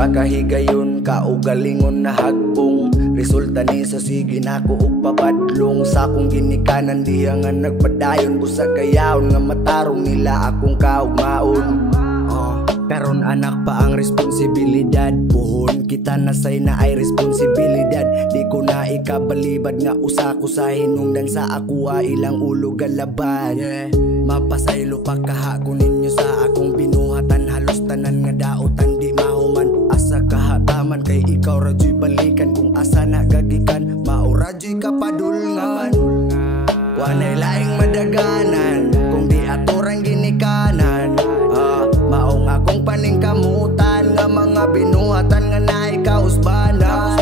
Usa ka higayon, kaugalingon na hagbong. Resulta ni sa sige nako og papadlong. Sa akong ginikanan diha nga nagpadayon. Busa kayaon nga matarong nila akong kaugmaon. Karon anak pa ang responsibilidad. Puhon kita na say na ay responsibilidad. Di ko na ikabalibad nga usa ko sa hinungdan sa ako ilang ulo galabad. Mapasaylo pagkahago ninyo sa akong binuhatan. Halos tanan nga daotan di mahuman. Asa kahataman kay ikaw radyo'y balikan. Kung asa nagagikan mao radyo'y kapadulngan. Wanay laing madaganan kung di aturang ginikanan. Maong akong paningkamutan nga mga binuhatan nga naikausbanan.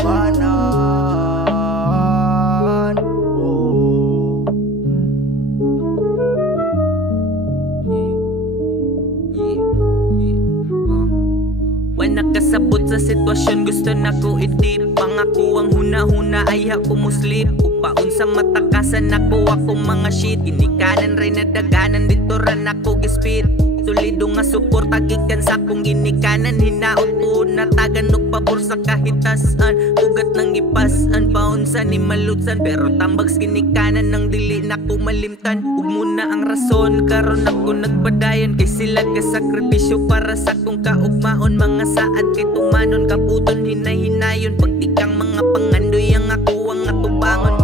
When nakasabot sa sitwasyon gusto na ko itip. Pangako ang huna-huna ay ako muslip. Upaon sa matakasan ako mga shit. Ginikanan rin na daganan dito ran ako gispit. Solido nga suporta gikan sa akong ginikanan. Hinaot po natagan og pabor sa kahitasan. Ugat ng ipasan paunsa ni malutsan. Pero tambags ginikanan nang dili na ko malimtan. Ug muna ang rason karon ako nagpadayon. Kay sila kasakripisyo para sa akong kaugmaon. Mga saad kay tumanon kaputon hinay-hinayon. Pagtikang mga pangandoy ang ako ang atubangon.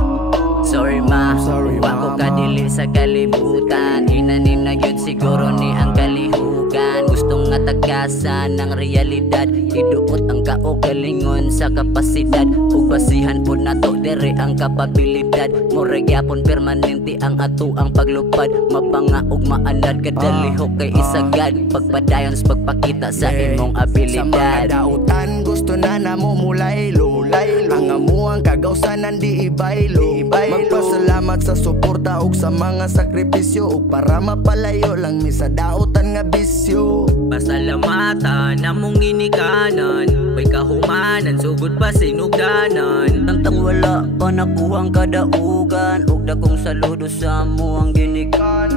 Sorry ma, wako kadili sa kalibutan. Inanim na yun siguro ni ang kalihugan. Gustong nga tagasan ng realidad. Iduot ang kaugalingon sa kapasidad. Ug basihan po nato dere ang kapabilidad. Mura gyapon permanente ang ato ang paglupad. Mapanga ug maanad kadalihok kay isagad. Pagpadayon sa pagpakita sa imong abilidad. Sa mga dautan gusto na namo mulaylo. Ang amuang kagawsanan di ibaylo. Magpasalamat sa suporta ug sa mga sakripisyo. Ug para mapalayo lang mi sa dautan nga bisyo. Pasalamatan namong ginikanan. May kahumanan sugod pa sinugdanan. Tantang wala pa nakuhang kadaugan. Ug dakong saludo sa amuang ginikanan.